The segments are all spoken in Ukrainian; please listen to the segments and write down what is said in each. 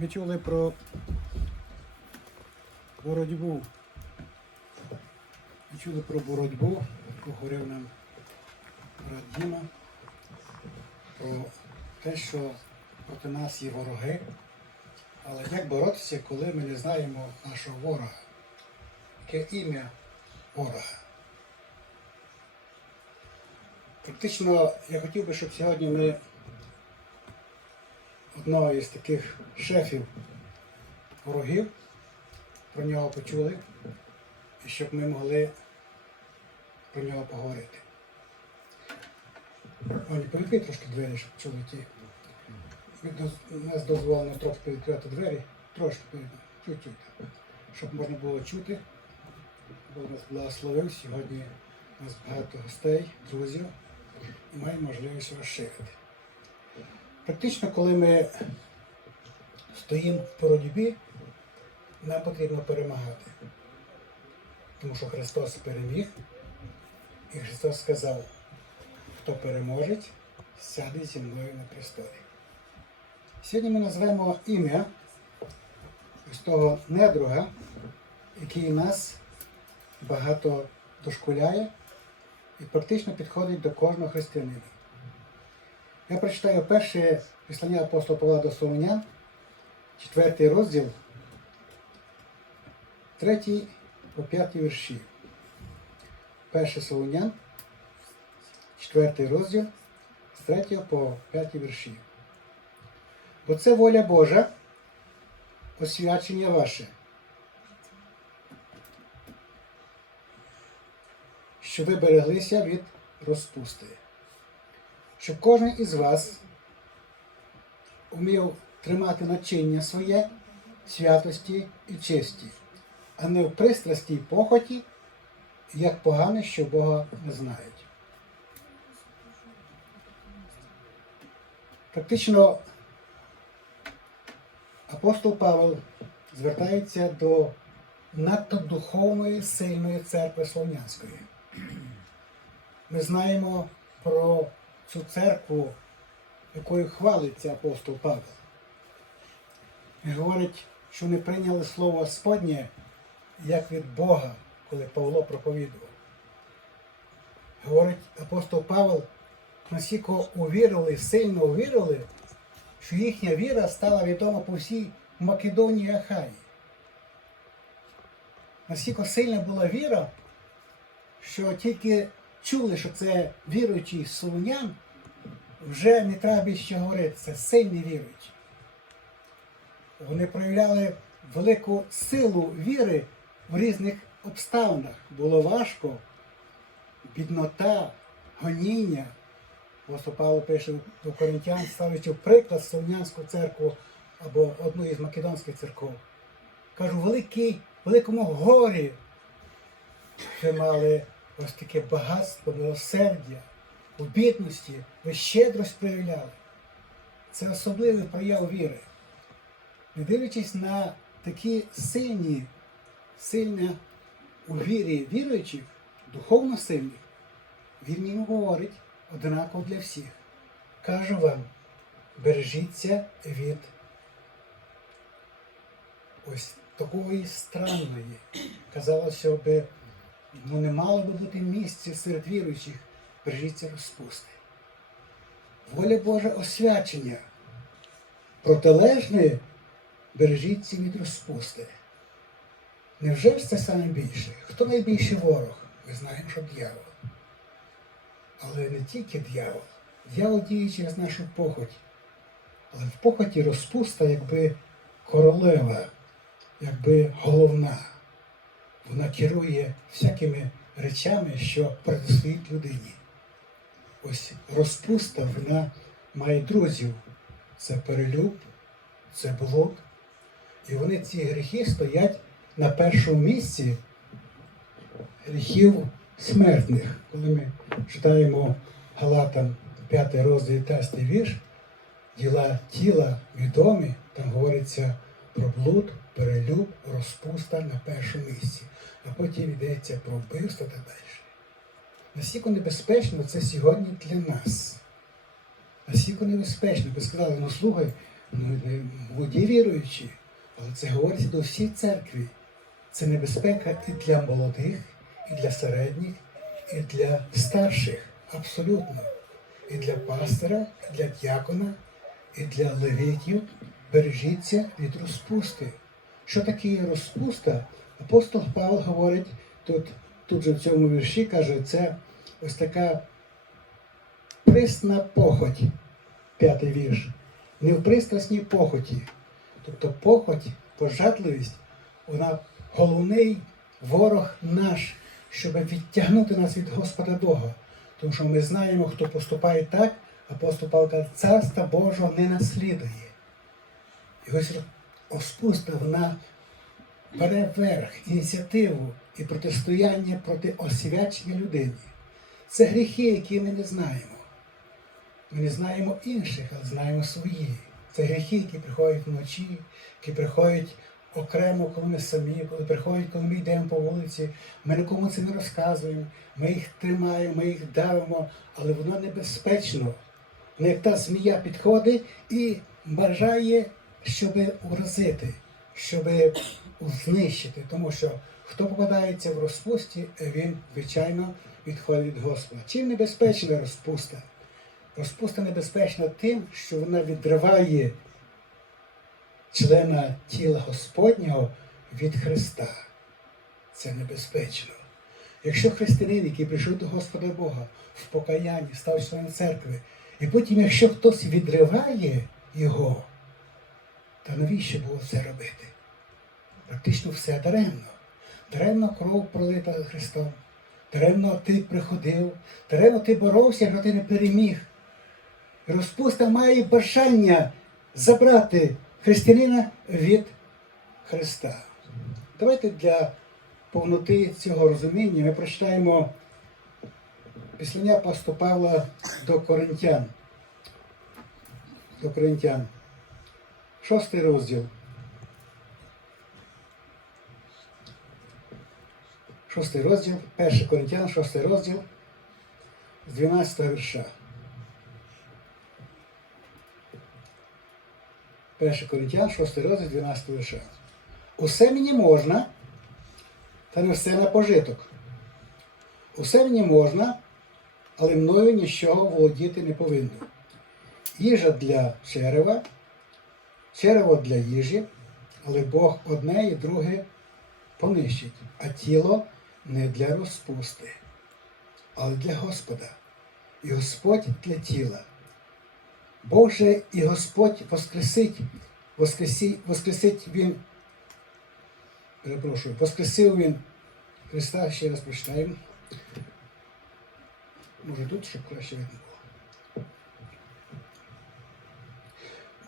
Ми чули про боротьбу. Ми чули про боротьбу, яку говорив нам брат Діма, про те, що проти нас є вороги. Але як боротися, коли ми не знаємо нашого ворога? Яке ім'я ворога? Практично я хотів би, щоб сьогодні ми одного із таких шефів ворогів про нього почули, і щоб ми могли про нього поговорити. Оні, повідкрий трошки двері, щоб чули ті. Доз- Нас дозволено трохи відкрити двері, трошки чуть-чуть, щоб можна було чути. Бог нас благословив. Сьогодні у нас багато гостей, друзів, і маємо можливість розширити. Практично, коли ми стоїмо в боротьбі, нам потрібно перемагати. Тому що Христос переміг, і Христос сказав, хто переможе, сяде зі мною на престолі. Сьогодні ми назвемо ім'я ось того недруга, який нас багато дошкуляє і практично підходить до кожного християнина. Я прочитаю перше післання апостола Павла до Солонян, четвертий розділ, третій по п'ятий вірші. Перше Солонян, четвертий розділ, з третього по п'ятий вірші. Бо це воля Божа, освячення ваше. Що ви береглися від розпусти щоб кожен із вас вмів тримати начиння своє святості і честі, а не в пристрасті й похоті, як погане, що Бога не знають. Практично апостол Павел звертається до надто духовної сильної церкви Слов'янської. Ми знаємо про цю церкву, якою хвалиться апостол Павел. Він говорить, що не прийняли слово Господнє як від Бога, коли Павло проповідував. Говорить апостол Павел, наскільки увірили, сильно увірили, що їхня віра стала відома по всій Македонії і Ахаї. Наскільки сильна була віра, що тільки чули, що це віруючий солонян, вже не треба більше говорити, це сильні віруючі. Вони проявляли велику силу віри в різних обставинах. Було важко, біднота, гоніння. Апостол Павло пише до Коринтян, ставлячи приклад Солонянську церкву або одну із македонських церков. Кажу, великий, великому горі ви мали ось таке багатство, милосердя, у бідності, ви щедрость проявляли. Це особливий прояв віри. Не дивлячись на такі сильні, сильні у вірі віруючих, духовно сильних, він їм говорить однаково для всіх. Кажу вам, бережіться від ось такої странної. Казалося би, ну не мало би бути місця серед віруючих, бережіться розпусти. Воля Божа освячення. Протилежне бережіться від розпусти. Невже ж це саме більше? Хто найбільший ворог? Ми знаємо, що дьявол. Але не тільки дьявол. Дьявол діє через нашу похоть. Але в похоті розпуста, якби королева, якби головна. Вона керує всякими речами, що протистоїть людині. Ось розпуста, вона має друзів. Це перелюб, це блуд. І вони ці гріхи стоять на першому місці гріхів смертних. Коли ми читаємо Галатам 5 розділ 10 вірш, діла тіла відомі, там говориться про блуд, перелюб, розпуста на першому місці, а потім йдеться про вбивство та далі. Наскільки небезпечно це сьогодні для нас. Наскільки небезпечно, ви сказали, ну слухай, ну, молоді віруючі, але це говориться до всій церкві. Це небезпека і для молодих, і для середніх, і для старших. Абсолютно. І для пастора, і для дякона, і для левитів. Бережіться від розпусти. Що таке розпуста? Апостол Павло говорить тут, тут же в цьому вірші, каже, це ось така присна похоть, п'ятий вірш. Не в пристрасній похоті. Тобто похоть, пожадливість, вона головний ворог наш, щоб відтягнути нас від Господа Бога. Тому що ми знаємо, хто поступає так, апостол Павло каже, царства Божого не наслідує. І ось розпуста вона бере верх, ініціативу і протистояння проти освячення людині. Це гріхи, які ми не знаємо. Ми не знаємо інших, але знаємо свої. Це гріхи, які приходять вночі, які приходять окремо, коли ми самі, коли приходять, коли ми йдемо по вулиці. Ми нікому це не розказуємо, ми їх тримаємо, ми їх давимо, але воно небезпечно. Воно як та змія підходить і бажає, щоб уразити, щоб знищити. Тому що хто попадається в розпусті, він, звичайно, відходить від Господа. Чим небезпечна розпуста? Розпуста небезпечна тим, що вона відриває члена тіла Господнього від Христа. Це небезпечно. Якщо християнин, який прийшов до Господа Бога в покаянні, став членом церкви, і потім, якщо хтось відриває його, то навіщо було це робити? Практично все даремно. Даремно кров пролита Христом. Даремно ти приходив, даремно ти боровся, але ти не переміг. Розпуста має бажання забрати християнина від Христа. Давайте для повноти цього розуміння ми прочитаємо післання апостола Павла до Коринтян. До Коринтян. Шостий розділ. Шостий розділ, 1 Коринтян, шостий розділ з 12 вірша. 1 Коринтян, 6 розділ, 12 вірша. Усе мені можна, та не все на пожиток. Усе мені можна, але мною нічого володіти не повинно. Їжа для черева, черево для їжі, але Бог одне і друге понищить, а тіло не для розпусти, але для Господа. І Господь для тіла. Бог же і Господь воскресить, воскресить, воскресить Він, перепрошую, воскресив Він Христа, ще раз прочитаємо. Може тут, щоб краще видно було.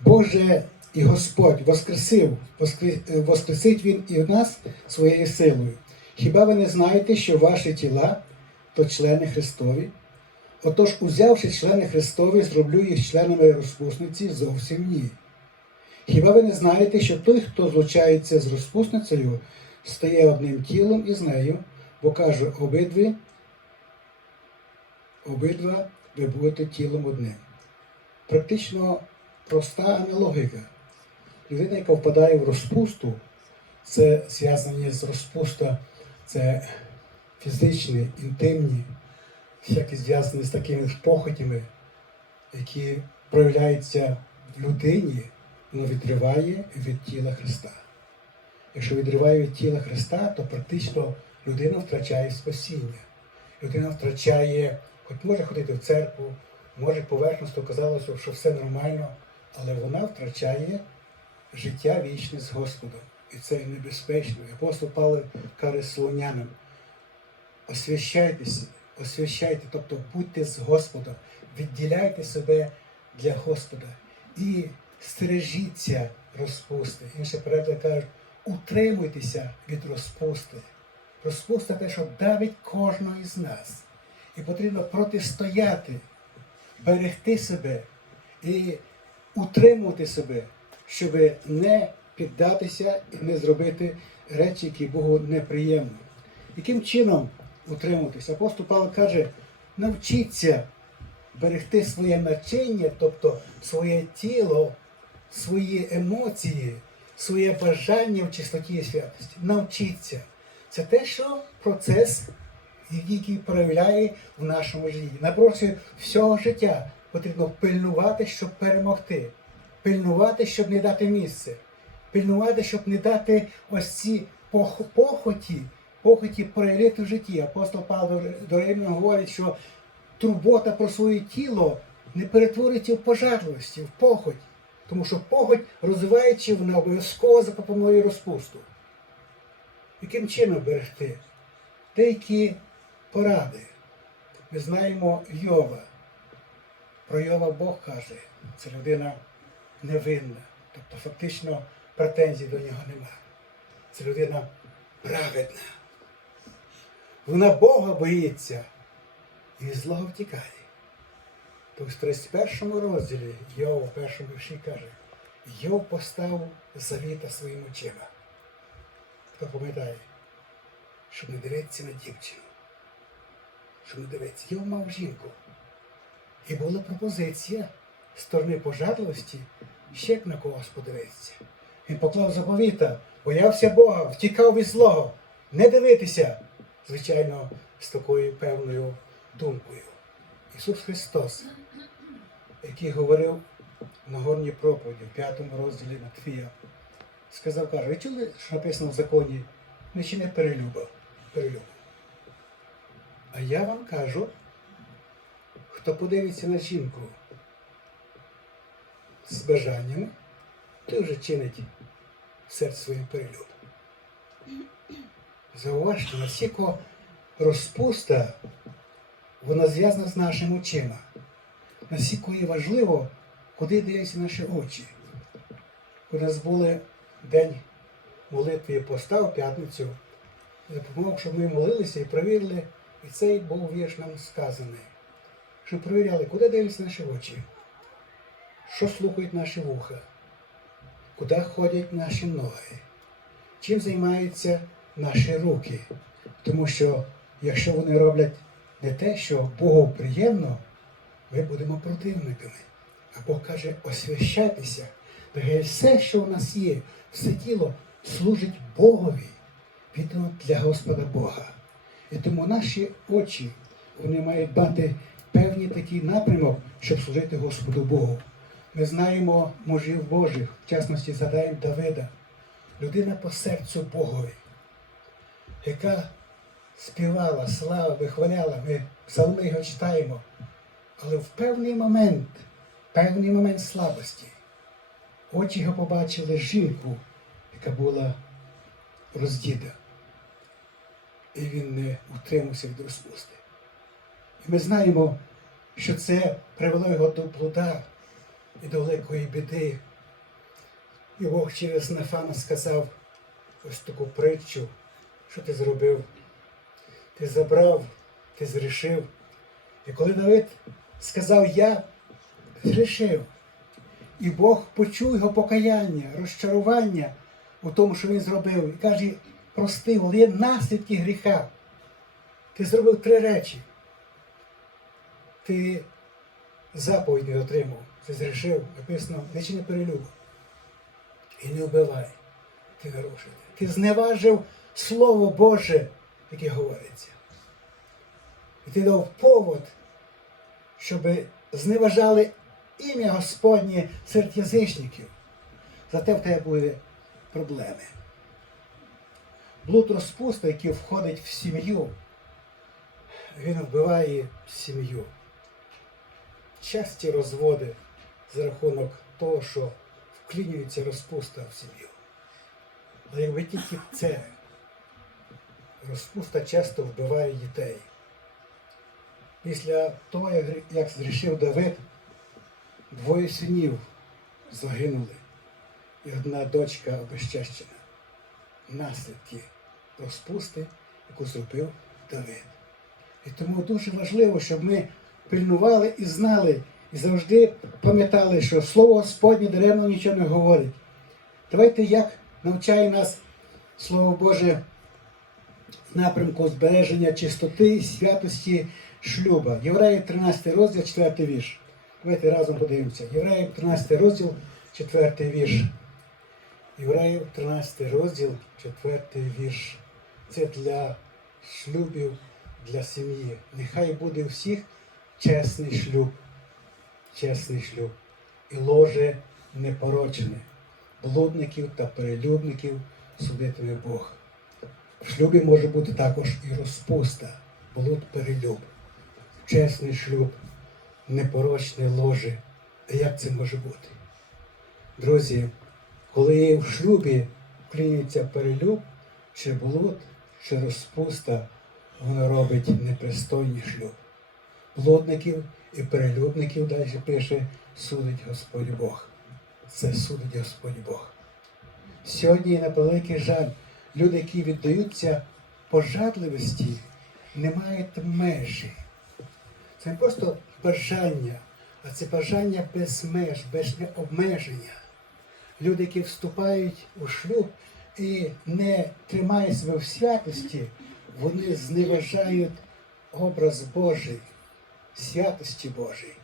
Боже і Господь воскресив, е, воскресить Він і в нас своєю силою. Хіба ви не знаєте, що ваші тіла то члени Христові? Отож, узявши члени Христові, зроблю їх членами розпусниці зовсім ні. Хіба ви не знаєте, що той, хто злучається з розпусницею, стає одним тілом із нею, бо каже обидві, обидва ви будете тілом одним. Практично проста аналогіка. Людина, яка впадає в розпусту, це зв'язані з розпуста, це фізичні, інтимні, всякі зв'язані з такими ж похотями, які проявляються в людині, воно відриває від тіла Христа. Якщо відриває від тіла Христа, то практично людина втрачає спасіння. Людина втрачає, хоч може ходити в церкву, може поверхностно казалося, що все нормально, але вона втрачає життя вічне з Господом. І це небезпечно. Апостол Павло каже слонянам, освящайтеся, освящайте, тобто будьте з Господом, відділяйте себе для Господа і стережіться розпусти. Інші переклади кажуть, утримуйтеся від розпусти. Розпуста те, що давить кожного із нас. І потрібно протистояти, берегти себе і утримувати себе, щоб не піддатися і не зробити речі, які Богу неприємні. Яким чином утримуватися? Апостол Павло каже, навчіться берегти своє начиння, тобто своє тіло свої емоції, своє бажання в чистоті і святості. Навчіться. Це те, що процес, який проявляє в нашому житті. На всього життя потрібно пильнувати, щоб перемогти, пильнувати, щоб не дати місце, пильнувати, щоб не дати ось ці похоті, похоті проявити в житті. Апостол Павло до Римлян говорить, що турбота про своє тіло не перетворюється в пожадливості, в похоть. Тому що похоть, розвиваючи, вона обов'язково запропонує розпусту. Яким чином берегти? Деякі поради. Ми знаємо Йова. Про Йова Бог каже, це людина невинна. Тобто фактично претензій до нього нема. Це людина праведна. Вона Бога боїться і злого втікає. То в 31 розділі Йов у першому вірші каже, Йов поставив завіта своїм очима. Хто пам'ятає, щоб не дивитися на дівчину, щоб не дивитися. Йов мав жінку. І була пропозиція сторони пожадливості ще на когось подивитися. Він поклав заповіта, боявся Бога, втікав від злого, не дивитися, звичайно, з такою певною думкою. Ісус Христос, який говорив на горній проповіді в п'ятому розділі Матфія, сказав, каже, ви чули, що написано в законі, не чини перелюба, перелюбу. А я вам кажу, хто подивиться на жінку з бажаннями, той вже чинить в серці своїм перелюб. Зауважте, наскільки розпуста, вона зв'язана з нашими очима. Наскільки важливо, куди дивляться наші очі. У нас були день молитви і поста в п'ятницю. Запомог, щоб ми молилися і провірили, і цей був вірш нам сказаний. Щоб провіряли, куди дивляться наші очі, що слухають наші вуха, куди ходять наші ноги, чим займаються наші руки. Тому що якщо вони роблять не те, що Богу приємно, ми будемо противниками. А Бог каже, освящайтеся, нехай все, що у нас є, все тіло служить Богові, відомо для Господа Бога. І тому наші очі вони мають дати певний такий напрямок, щоб служити Господу Богу. Ми знаємо мужів Божих, в частності згадаємо Давида, людина по серцю Богові, яка співала, слава, вихваляла, ми псалми його читаємо. Але в певний момент, певний момент слабості, очі його побачили жінку, яка була роздіда. І він не утримався від розпусти. І ми знаємо, що це привело його до блуда і до великої біди. І Бог через Нафана сказав ось таку притчу, що ти зробив. Ти забрав, ти зрішив. І коли Давид сказав Я зрішив, і Бог почув його покаяння, розчарування у тому, що він зробив, і каже, простив, але є наслідки гріха. Ти зробив три речі. Ти заповідь не отримав, ти зрішив, написано, не чини перелюбу. І не вбивай, ти нарушив. Ти зневажив Слово Боже, яке говориться. І ти дав повод, щоб зневажали ім'я Господнє серед язичників. Зате в тебе були проблеми. Блуд розпуста, який входить в сім'ю, він вбиває сім'ю. Часті розводи за рахунок того, що вклінюється розпуста в сім'ю. Але якби тільки це, розпуста часто вбиває дітей. Після того, як, зрішив Давид, двоє синів загинули, і одна дочка обезчещена. Наслідки розпусти, яку зробив Давид. І тому дуже важливо, щоб ми пильнували і знали, і завжди пам'ятали, що Слово Господнє даремно нічого не говорить. Давайте як навчає нас Слово Боже в напрямку збереження чистоти і святості шлюба. Євреїв 13 розділ, 4 вірш. Давайте разом подивимося. Євреїв 13 розділ, четвертий вірш. Євреїв 13 розділ, четвертий вірш. Це для шлюбів, для сім'ї. Нехай буде у всіх чесний шлюб, чесний шлюб і ложе непорочне. Блудників та перелюбників судитиме Бог. В шлюбі може бути також і розпуста, блуд перелюб, чесний шлюб, непорочне ложе. А як це може бути? Друзі, коли в шлюбі вклінюється перелюб, чи блуд, чи розпуста, воно робить непристойний шлюб. Блудників і перелюбників далі пише, судить Господь Бог. Це судить Господь Бог. Сьогодні, на великий жаль, люди, які віддаються пожадливості, не мають межі. Це не просто бажання, а це бажання без меж, без обмеження. Люди, які вступають у шлюб і не тримають себе в святості, вони зневажають образ Божий, святості Божої.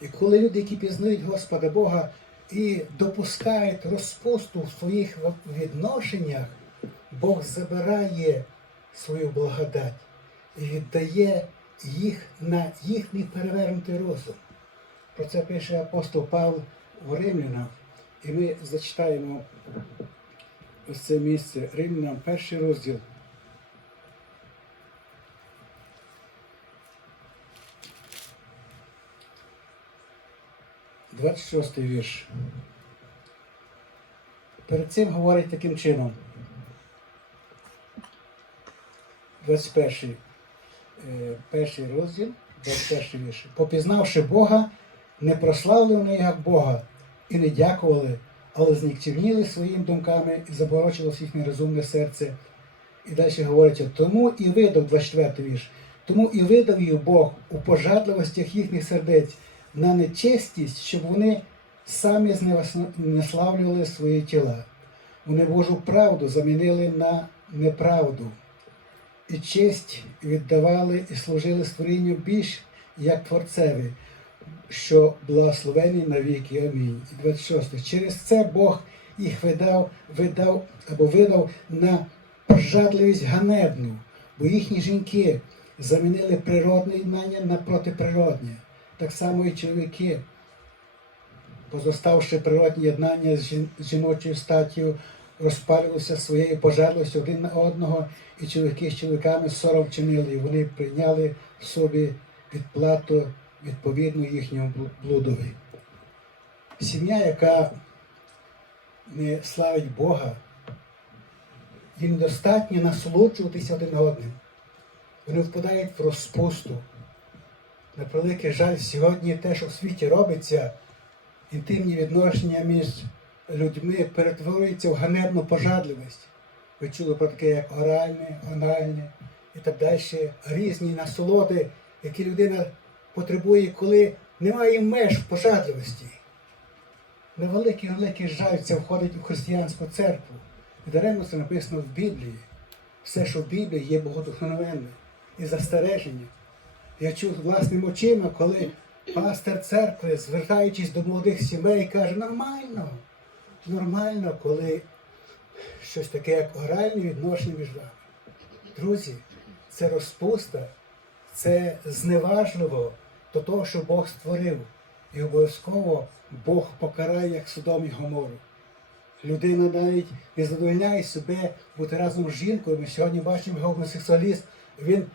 І коли люди, які пізнають Господа Бога і допускають розпусту в своїх відношеннях, Бог забирає свою благодать і віддає їх на їхній перевернутий розум. Про це пише апостол Павло в Римлянах. І ми зачитаємо ось це місце Римлянам, перший розділ. Двадцять шостий вірш. Перед цим говорить таким чином. 21 е, перший розділ, 21 вірш. Попізнавши Бога, не прославили вони як Бога і не дякували, але знікчевніли своїми думками і заборочилось їхнє розумне серце. І далі говориться, тому і видав 24 вірш, тому і видав їх Бог у пожадливостях їхніх сердець на нечестість, щоб вони самі знеславлювали свої тіла. Вони Божу правду замінили на неправду. І честь віддавали і служили створінню більш як творцеві, що благословені навіки. Амінь. І 26. Через це Бог їх видав, видав або видав на пожадливість ганебну, бо їхні жінки замінили природне єднання на протиприродне. Так само і чоловіки, позоставши природні єднання з жіночою статтю, розпалювалися своєю пожадливістю один на одного, і чоловіки з чоловіками сором чинили, і вони прийняли в собі відплату відповідну їхньому блудові. Сім'я, яка не славить Бога, їм достатньо насолоджуватися один одним. Вони впадають в розпусту. На превеликий жаль, сьогодні те, що в світі робиться, інтимні відношення між людьми перетворюються в ганебну пожадливість. Ви чули про таке, як оральне, анальне і так далі. Різні насолоди, які людина потребує, коли немає меж в пожадливості. На великий великий жаль це входить у християнську церкву. І даремно це написано в Біблії. Все, що в Біблії є богодухновенне і застереження. Я чув власними очима, коли пастор церкви, звертаючись до молодих сімей, каже, нормально, нормально, коли щось таке, як оральні відношення між вами. Друзі, це розпуста, це зневажливо до того, що Бог створив. І обов'язково Бог покарає як Содом і Гомору. Людина навіть не задовольняє себе бути разом з жінкою. Ми сьогодні бачимо гомосексуаліст, він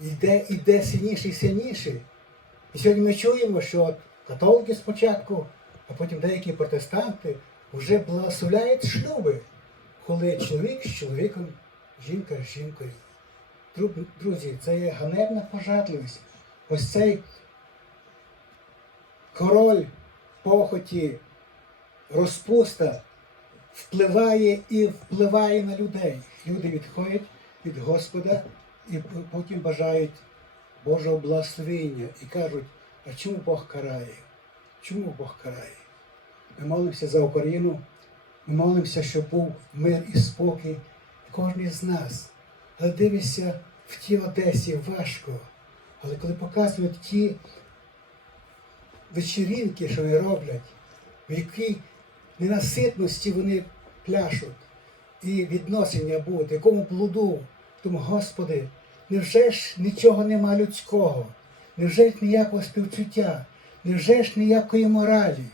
йде, йде сильніший і сильніший. І сьогодні ми чуємо, що от католики спочатку, а потім деякі протестанти вже благословляють шлюби, коли чоловік з чоловіком, жінка з жінкою. Друзі, це є ганебна пожадливість. Ось цей король похоті, розпуста впливає і впливає на людей. Люди відходять від Господа і потім бажають Божого благословення і кажуть, а чому Бог карає? Чому Бог карає? Ми молимося за Україну, ми молимося, щоб був мир і спокій кожен з нас. Але дивишся в тій Одесі важко. Але коли показують ті вечірінки, що вони роблять, в якій ненаситності вони пляшуть. І відношення будуть, якому блуду. Тому, Господи, невже ж нічого нема людського? Невже ж ніякого співчуття? Невже ж ніякої моралі?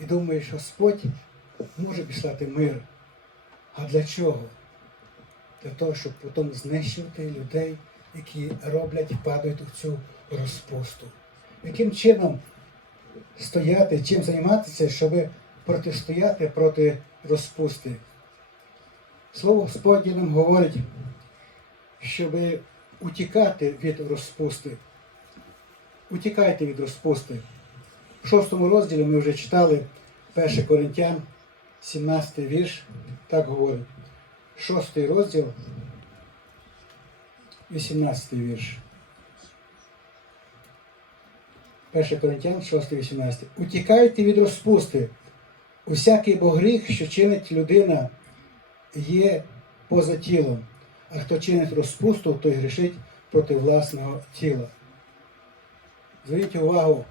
І думаєш, Господь може післати мир. А для чого? Для того, щоб потім знищувати людей, які роблять, падають у цю розпусту. Яким чином стояти, чим займатися, щоб протистояти проти розпусти? Слово Господнє нам говорить, щоб утікати від розпусти. Утікайте від розпусти. В шостому розділі ми вже читали 1 Коринтян, 17 вірш, так говорить. Шостий розділ, 18 вірш. 1 Коринтян, 6, 18. Утікайте від розпусти. Усякий бо гріх, що чинить людина, є поза тілом, а хто чинить розпусту, той грішить проти власного тіла. Зверніть увагу,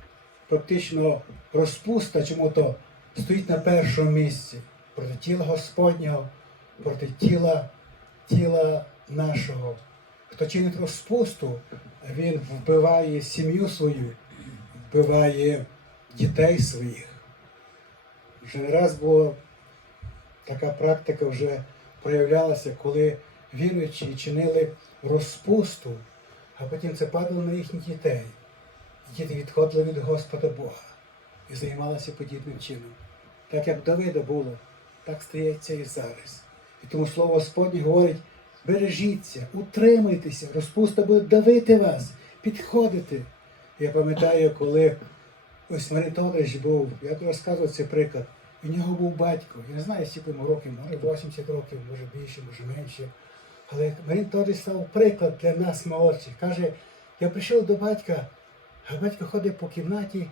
практично розпуста, чому то стоїть на першому місці проти тіла Господнього, проти тіла, тіла нашого. Хто чинить розпусту, він вбиває сім'ю свою, вбиває дітей своїх. Вже не раз була така практика вже проявлялася, коли віруючі чинили розпусту, а потім це падало на їхніх дітей. Діти відходили від Господа Бога і займалися подібним чином. Так як Давида було, так стається і зараз. І тому слово Господнє говорить: бережіться, утримуйтеся, розпуста буде давити вас, підходити. Я пам'ятаю, коли ось Марій Тодорович був, я розказував цей приклад. У нього був батько, я не знаю, скільки йому років, може 80 років, може більше, може менше. Але Марій Тодорович став приклад для нас молодших. Каже, я прийшов до батька, а батько ходить по кімнаті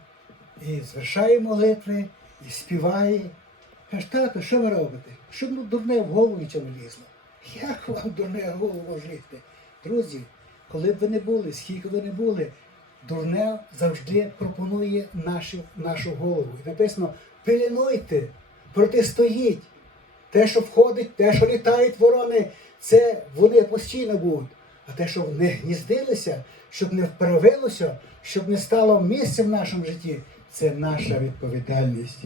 і звершає молитви, і співає. Каже, тато, що ви робите? Щоб ну, дурне в голову нічого не лізло. Як вам дурне в голову лізти? Друзі, коли б ви не були, скільки ви не були, дурне завжди пропонує нашу, нашу голову. І написано, пильнуйте, протистоїть. Те, що входить, те, що літають ворони, це вони постійно будуть. А те, що не гніздилися, щоб не вправилося, щоб не стало місця в нашому житті, це наша відповідальність.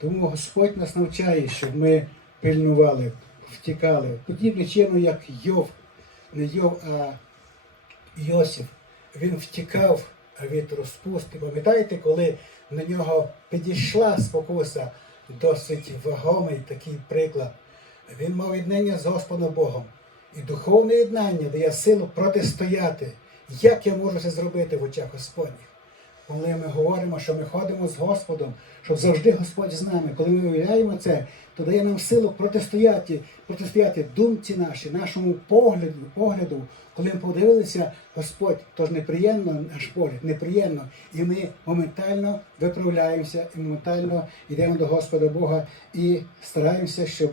Тому Господь нас навчає, щоб ми пильнували, втікали. Подібним чином, як Йов, не Йов, а Йосиф. Він втікав від розпусти. Пам'ятаєте, коли на нього підійшла спокуса, досить вагомий такий приклад. Він мав єднання з Господом Богом. І духовне єднання дає силу протистояти. Як я можу це зробити в очах Господніх? Коли ми говоримо, що ми ходимо з Господом, щоб завжди Господь з нами, коли ми виявляємо це, то дає нам силу протистояти, протистояти думці нашій, нашому погляду, погляду, коли ми подивилися, Господь, то ж неприємно наш погляд, неприємно. І ми моментально виправляємося, і моментально йдемо до Господа Бога і стараємося, щоб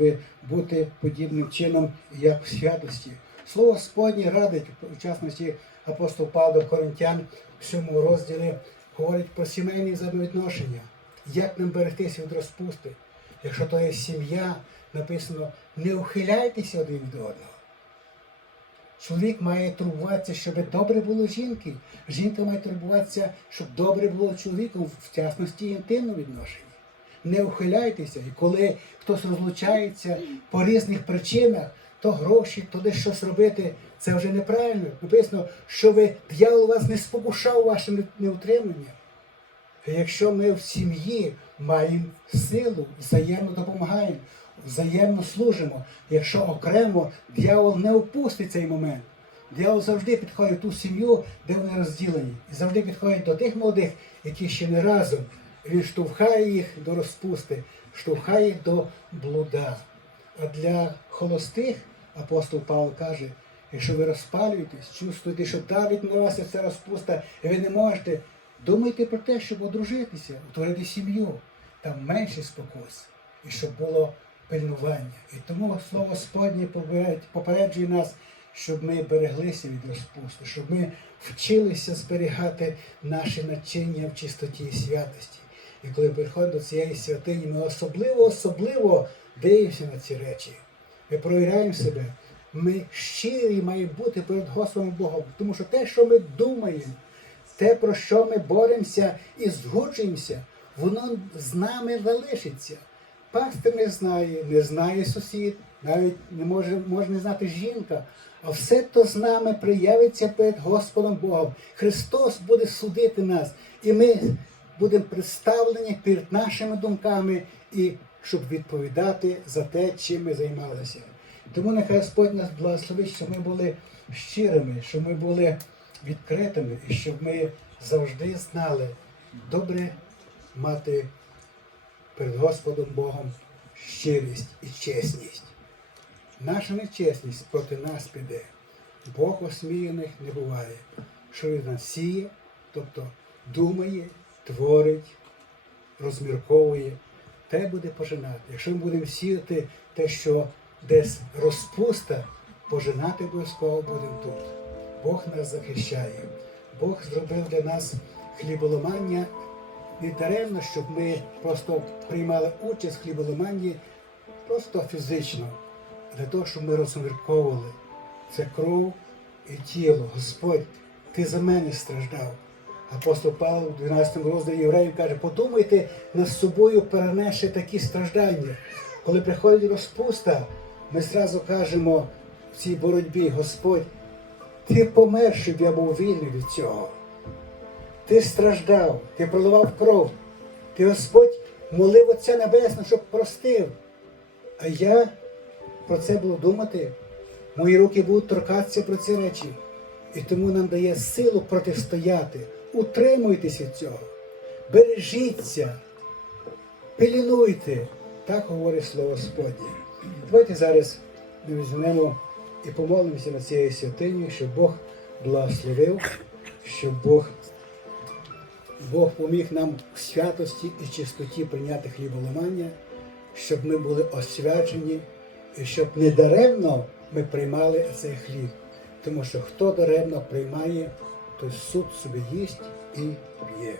бути подібним чином, як в святості. Слово Господнє радить, в частності апостол Павло Коринтян в цьому розділі говорить про сімейні взаємовідношення, як нам берегтися від розпусти. Якщо то є сім'я, написано, не ухиляйтеся один від одного. Чоловік має турбуватися, щоб добре було жінки. Жінка має турбуватися, щоб добре було чоловіку, в частності інтимному відношенні. Не ухиляйтеся. І коли хтось розлучається по різних причинах, то гроші, то десь щось робити, це вже неправильно. Написано, що ви дьявол вас не спокушав вашим неутриманням. Якщо ми в сім'ї маємо силу, взаємно допомагаємо, взаємно служимо, якщо окремо дьявол не опустить цей момент, дьявол завжди підходить в ту сім'ю, де вони розділені, і завжди підходить до тих молодих, які ще не разом. Він штовхає їх до розпусти, штовхає до блуда. А для холостих апостол Павло каже, якщо ви розпалюєтесь, чувствуєте, що давить на вас ця розпуста, і ви не можете, думайте про те, щоб одружитися, утворити сім'ю, там менше спокус, і щоб було пильнування. І тому слово Господнє попереджує нас, щоб ми береглися від розпусти, щоб ми вчилися зберігати наше начиння в чистоті і святості. І коли приходимо до цієї святині, ми особливо, особливо дивимося на ці речі. Ми провіряємо себе. Ми щирі маємо бути перед Господом Богом, тому що те, що ми думаємо, те, про що ми боремося і згоджуємося, воно з нами залишиться. Пастир не знає, не знає сусід, навіть не може, може не знати жінка. А все то з нами проявиться перед Господом Богом. Христос буде судити нас, і ми будемо представлені перед нашими думками, і щоб відповідати за те, чим ми займалися. Тому нехай Господь нас благословить, щоб ми були щирими, щоб ми були відкритими і щоб ми завжди знали добре мати перед Господом Богом щирість і чесність. Наша нечесність проти нас піде. Бог осміяних не буває. Що він нас сіє, тобто думає, творить, розмірковує, те буде пожинати. Якщо ми будемо сіяти те, що десь розпуста, пожинати обов'язково будемо тут. Бог нас захищає. Бог зробив для нас хліболомання не даремно, щоб ми просто приймали участь в хліболоманні просто фізично, для того, щоб ми розмірковували. Це кров і тіло. Господь, ти за мене страждав. Апостол Павло в 12 розділі євреїв каже, подумайте над собою перенесши такі страждання. Коли приходить розпуста, ми зразу кажемо в цій боротьбі, Господь, ти помер, щоб я був вільний від цього. Ти страждав, ти проливав кров, ти Господь молив Отця Небесного, щоб простив. А я про це буду думати. Мої руки будуть торкатися про ці речі. І тому нам дає силу протистояти. Утримуйтесь від цього. Бережіться, пилінуйте. Так говорить слово Господнє. Давайте зараз візьмемо і помолимося на цією святиню, щоб Бог благословив, щоб Бог, Бог поміг нам в святості і чистоті прийняти хліболамання, щоб ми були освячені і щоб не даремно ми приймали цей хліб. Тому що хто даремно приймає, той суд собі їсть і п'є.